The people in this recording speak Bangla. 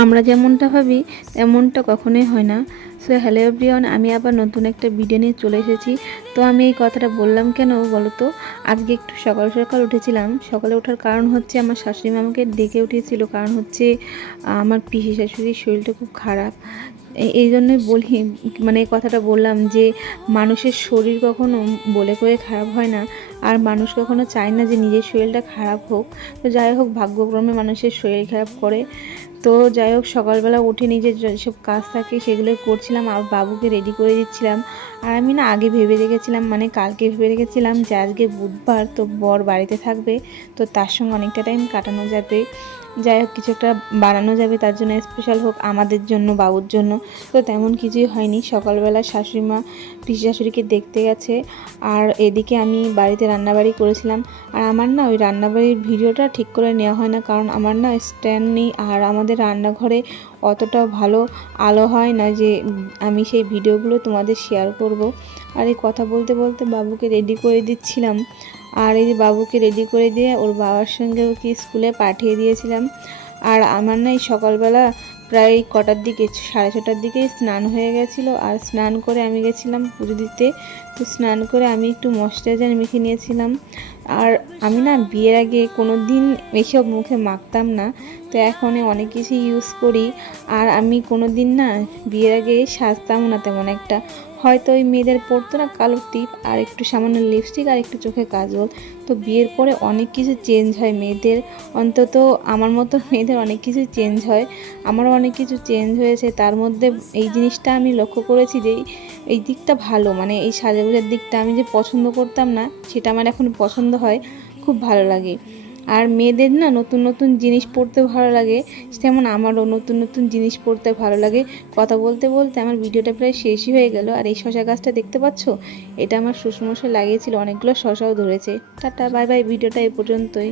আমরা যেমনটা ভাবি তেমনটা কখনোই হয় না। সো হ্যালো এভরিওয়ান, আমি আবার নতুন একটা ভিডিও নিয়ে চলে এসেছি। তো আমি এই কথাটা বললাম কেন বলো তো, আজকে একটু সকাল সকাল উঠেছিলাম। সকালে ওঠার কারণ হচ্ছে আমার শাশুড়ি মা আমাকে ডেকে উঠিয়েছিল, কারণ হচ্ছে আমার পিসি শাশুড়ির শরীরটা খুব খারাপ। এই জন্যই বলি, মানে এই কথাটা বললাম যে মানুষের শরীর কখনো বলে করে খারাপ হয় না, আর মানুষ কখনো চায় না যে নিজের শরীরটা খারাপ হোক। তো যাই হোক, ভাগ্যক্রমে মানুষের শরীর খারাপ করে। তো যাই হোক, সকালবেলা উঠে নিজের যেসব কাজ থাকে সেগুলো করছিলাম, আর বাবুকে রেডি করে দিচ্ছিলাম। আর আমি না আগে ভেবে রেখেছিলাম, মানে কালকে ভেবে রেখেছিলাম যে আজকে বুধবার, তো বর বাড়িতে থাকবে, তো তার সঙ্গে অনেকটা টাইম কাটানো যাবে। যাই হোক, কিছু একটা বানানো যাবে, তার জন্য স্পেশাল হোক আমাদের জন্য, বাবুর জন্য। তো তেমন কিছুই হয়নি। সকালবেলা শাশুড়ি মা পিসি শাশুড়িকে দেখতে গেছে, আর এদিকে আমি বাড়িতে রান্নাবাড়ি করেছিলাম। আর আমার না ওই রান্নাবাড়ির ভিডিওটা ঠিক করে নেওয়া হয় না, কারণ আমার না স্ট্যান্ড নেই, আর আমাদের রান্নাঘরে অতটাও ভালো আলো হয় না যে আমি সেই ভিডিওগুলো তোমাদের শেয়ার করব। আর এই কথা বলতে বলতে বাবুকে রেডি করে দিচ্ছিলাম। আর এই যে বাবুকে রেডি করে দিয়ে ওর বাবার সঙ্গে ওকে স্কুলে পাঠিয়ে দিয়েছিলাম। আর আমার না এই সকালবেলা প্রায় কটার দিকে, 6:30টার দিকেই স্নান হয়ে গেছিলো। আর স্নান করে আমি গেছিলাম পুজো দিতে। তো স্নান করে আমি একটু ময়শ্চারাইজার মেখে নিয়েছিলাম। আর আমি না বিয়ের আগে কোনো দিন এসব মুখে মাখতাম না, তো এখন অনেক কিছু ইউজ করি। আর আমি কোনো দিন না বিয়ের আগে সাজতামও না তেমন একটা। হয়তো ওই মেয়েদের পরতো না কালো টিপ, আর একটু সামান্য লিপস্টিক, আর একটু চোখে কাজল। তো বিয়ের পরে অনেক কিছু চেঞ্জ হয় মেয়েদের, অন্তত আমার মতো মেয়েদের অনেক কিছু চেঞ্জ হয়। আমারও অনেক কিছু চেঞ্জ হয়েছে। তার মধ্যে এই জিনিসটা আমি লক্ষ্য করেছি যে এই দিকটা ভালো, মানে এই সাজাগোজার দিকটা আমি যে পছন্দ করতাম না, সেটা আমার এখন পছন্দ হয়, খুব ভালো লাগে। আর মেয়েদের না নতুন নতুন জিনিস পড়তে ভালো লাগে, তেমন আমারও নতুন নতুন জিনিস পড়তে ভালো লাগে। কথা বলতে বলতে আমার ভিডিওটা প্রায় শেষই হয়ে গেল। আর এই শশা গাছটা দেখতে পাচ্ছ, এটা আমার শ্বশুরমশাই লাগিয়েছিল, অনেকগুলো শশাও ধরেছে। টাটা বাই বাই, ভিডিওটা এই পর্যন্তই।